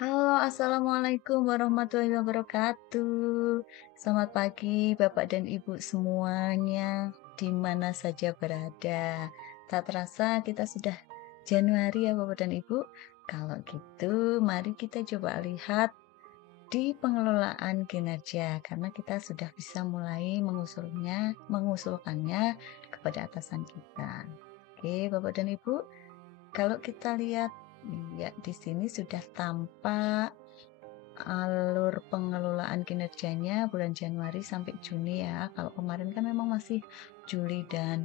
Halo, assalamualaikum warahmatullahi wabarakatuh. Selamat pagi, Bapak dan Ibu semuanya, di mana saja berada. Tak terasa kita sudah Januari ya, Bapak dan Ibu. Kalau gitu, mari kita coba lihat di pengelolaan kinerja, karena kita sudah bisa mulai mengusulkannya kepada atasan kita. Oke, Bapak dan Ibu, kalau kita lihat, ya di sini sudah tampak alur pengelolaan kinerjanya bulan Januari sampai Juni ya. Kalau kemarin kan memang masih Juli dan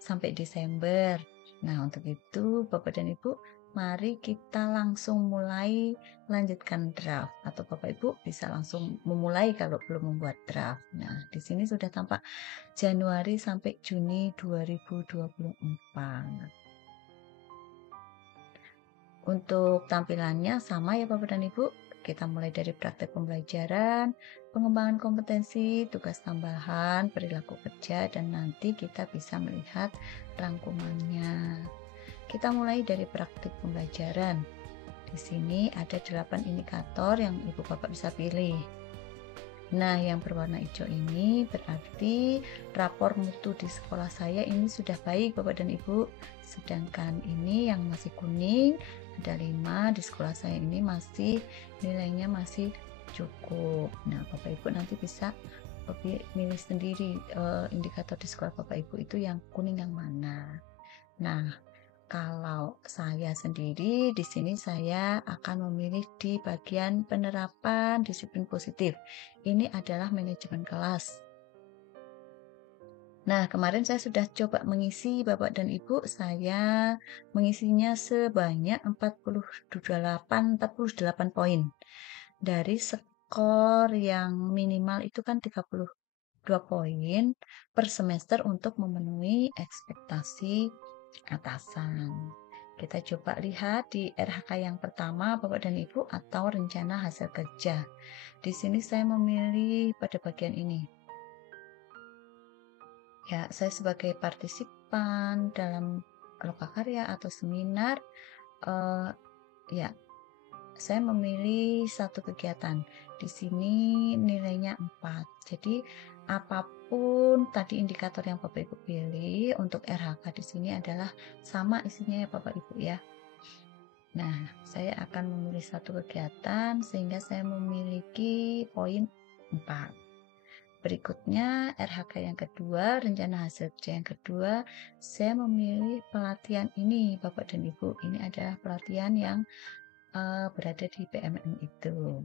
sampai Desember. Nah, untuk itu Bapak dan Ibu, mari kita langsung mulai lanjutkan draft atau Bapak Ibu bisa langsung memulai kalau belum membuat draft. Nah, di sini sudah tampak Januari sampai Juni 2024. Untuk tampilannya sama ya Bapak dan Ibu. Kita mulai dari praktek pembelajaran, pengembangan kompetensi, tugas tambahan, perilaku kerja, dan nanti kita bisa melihat rangkumannya. Kita mulai dari praktik pembelajaran. Di sini ada 8 indikator yang Ibu Bapak bisa pilih. Nah, yang berwarna hijau ini berarti rapor mutu di sekolah saya ini sudah baik, Bapak dan Ibu. Sedangkan ini yang masih kuning, ada 5 di sekolah saya ini masih nilainya masih cukup. Nah, Bapak Ibu nanti bisa milih sendiri indikator di sekolah Bapak Ibu itu yang kuning yang mana. Nah, kalau saya sendiri di sini saya akan memilih di bagian penerapan disiplin positif. Ini adalah manajemen kelas. Nah, kemarin saya sudah coba mengisi Bapak dan Ibu, saya mengisinya sebanyak 48 poin. Dari skor yang minimal itu kan 32 poin per semester untuk memenuhi ekspektasi atasan. Kita coba lihat di RHK yang pertama, Bapak dan Ibu, atau rencana hasil kerja. Di sini saya memilih pada bagian ini. Ya, saya sebagai partisipan dalam lokakarya atau seminar, eh, ya, saya memilih satu kegiatan. Di sini nilainya 4. Jadi, apapun tadi indikator yang Bapak Ibu pilih untuk RHK di sini adalah sama isinya ya Bapak Ibu ya. Nah, saya akan memilih satu kegiatan sehingga saya memiliki poin 4. Berikutnya, RHK yang kedua, rencana hasil kerja yang kedua, saya memilih pelatihan ini, Bapak dan Ibu. Ini adalah pelatihan yang berada di PMN itu.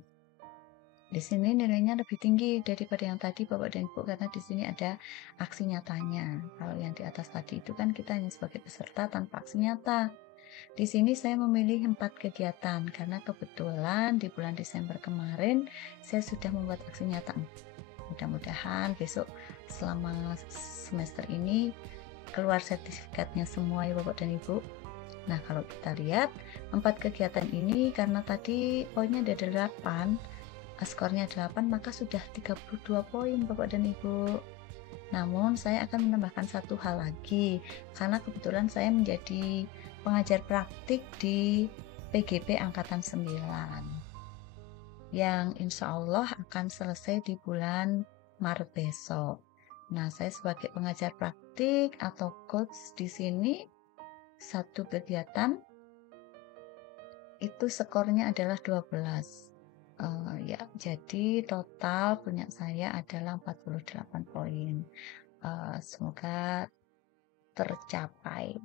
Di sini nilainya lebih tinggi daripada yang tadi Bapak dan Ibu karena di sini ada aksi nyatanya. Kalau yang di atas tadi itu kan kita hanya sebagai peserta tanpa aksi nyata. Di sini saya memilih 4 kegiatan karena kebetulan di bulan Desember kemarin saya sudah membuat aksi nyata. Mudah-mudahan besok selama semester ini keluar sertifikatnya semua ya Bapak dan Ibu. Nah, kalau kita lihat 4 kegiatan ini karena tadi poinnya ada 8, skornya 8, maka sudah 32 poin Bapak dan Ibu. Namun saya akan menambahkan satu hal lagi karena kebetulan saya menjadi pengajar praktik di PGP Angkatan 9 yang insya Allah akan selesai di bulan Maret besok. Nah, saya sebagai pengajar praktik atau coach di sini satu kegiatan itu skornya adalah 12. Ya, jadi total punya saya adalah 48 poin. Semoga tercapai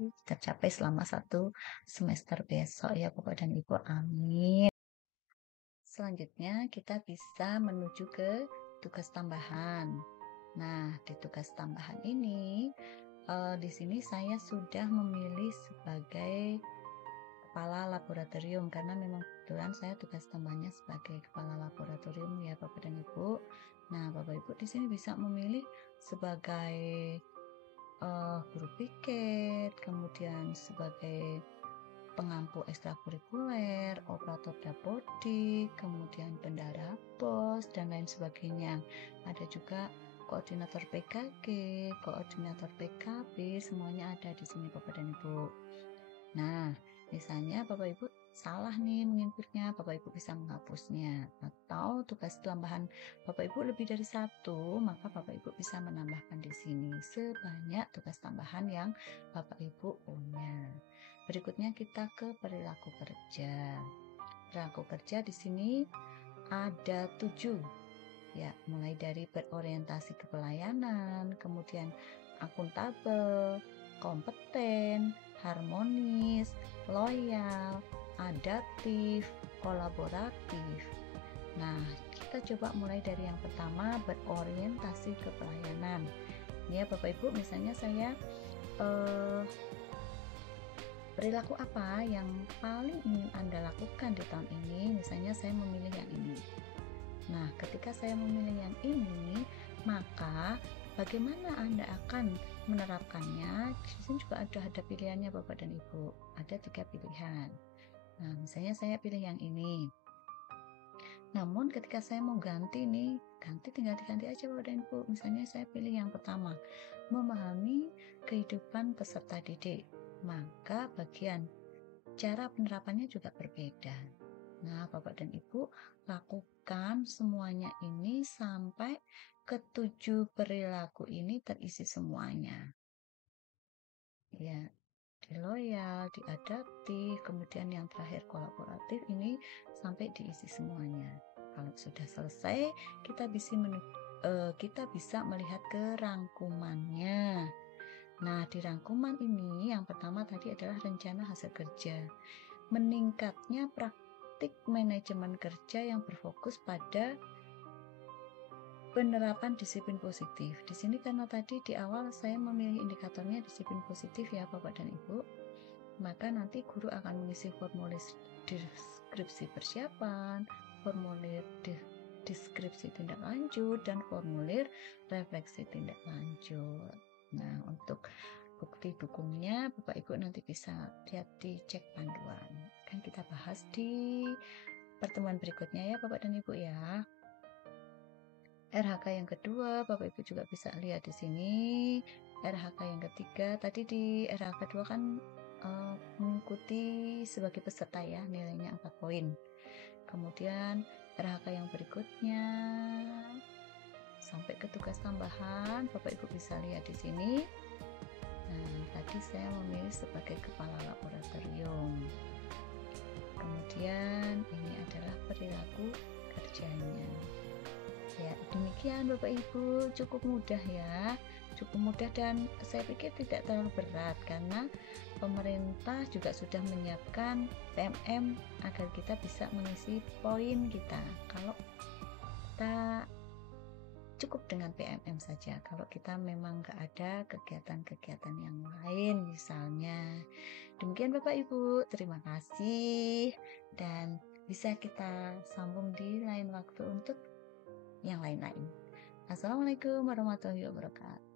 selama satu semester besok ya Bapak dan Ibu, amin. Selanjutnya kita bisa menuju ke tugas tambahan. Nah, di tugas tambahan ini, di sini saya sudah memilih sebagai kepala laboratorium karena memang kebetulan saya tugas tambahnya sebagai kepala laboratorium ya Bapak dan Ibu. Nah, Bapak Ibu di sini bisa memilih sebagai guru piket, kemudian sebagai pengampu ekstrakurikuler, operator dapodik, kemudian bendara pos, dan lain sebagainya. Ada juga koordinator PKG, koordinator PKB, semuanya ada di sini Bapak dan Ibu. Nah, misalnya Bapak Ibu salah nih menginputnya, Bapak Ibu bisa menghapusnya. Atau tugas tambahan Bapak Ibu lebih dari satu, maka Bapak Ibu bisa menambahkan di sini sebanyak tugas tambahan yang Bapak Ibu punya. Berikutnya kita ke perilaku kerja. Perilaku kerja di sini ada 7, ya, mulai dari berorientasi ke pelayanan, kemudian akuntabel, kompeten, harmonis, loyal, adaptif, kolaboratif. Nah, kita coba mulai dari yang pertama, berorientasi ke pelayanan. Ya, Bapak Ibu, misalnya saya eh, perilaku apa yang paling ingin Anda lakukan di tahun ini? Misalnya saya memilih yang ini. Nah, ketika saya memilih yang ini, maka bagaimana Anda akan menerapkannya? Di sini juga ada pilihannya Bapak dan Ibu. Ada 3 pilihan. Nah, misalnya saya pilih yang ini. Namun ketika saya mau ganti nih, tinggal diganti aja Bapak dan Ibu. Misalnya saya pilih yang pertama, memahami kehidupan peserta didik. Maka bagian cara penerapannya juga berbeda. Nah, Bapak dan Ibu, lakukan semuanya ini sampai ke-7 perilaku ini terisi semuanya. Ya, di loyal, di adaptif, kemudian yang terakhir kolaboratif ini sampai diisi semuanya. Kalau sudah selesai, kita bisa melihat kerangkumannya. Nah, di rangkuman ini yang pertama tadi adalah rencana hasil kerja. Meningkatnya praktik manajemen kerja yang berfokus pada penerapan disiplin positif. Di sini karena tadi di awal saya memilih indikatornya disiplin positif ya Bapak dan Ibu, maka nanti guru akan mengisi formulir deskripsi persiapan, formulir deskripsi tindak lanjut, dan formulir refleksi tindak lanjut. Nah, untuk bukti dukungnya Bapak Ibu nanti bisa lihat di cek panduan. Akan kita bahas di pertemuan berikutnya ya Bapak dan Ibu ya. RHK yang kedua Bapak Ibu juga bisa lihat di sini. RHK yang ketiga tadi di RHK 2 kan mengikuti sebagai peserta ya, nilainya 4 poin. Kemudian RHK yang berikutnya sampai ke tugas tambahan Bapak Ibu bisa lihat di sini. Nah, tadi saya memilih sebagai kepala laboratorium. Kemudian ini adalah perilaku kerjanya. Ya, demikian Bapak Ibu, cukup mudah ya. Cukup mudah dan saya pikir tidak terlalu berat karena pemerintah juga sudah menyiapkan PMM agar kita bisa mengisi poin kita. Kalau kita cukup dengan PMM saja. Kalau kita memang nggak ada kegiatan-kegiatan yang lain misalnya. Demikian Bapak Ibu, terima kasih dan bisa kita sambung di lain waktu untuk yang lain-lain. Assalamualaikum warahmatullahi wabarakatuh.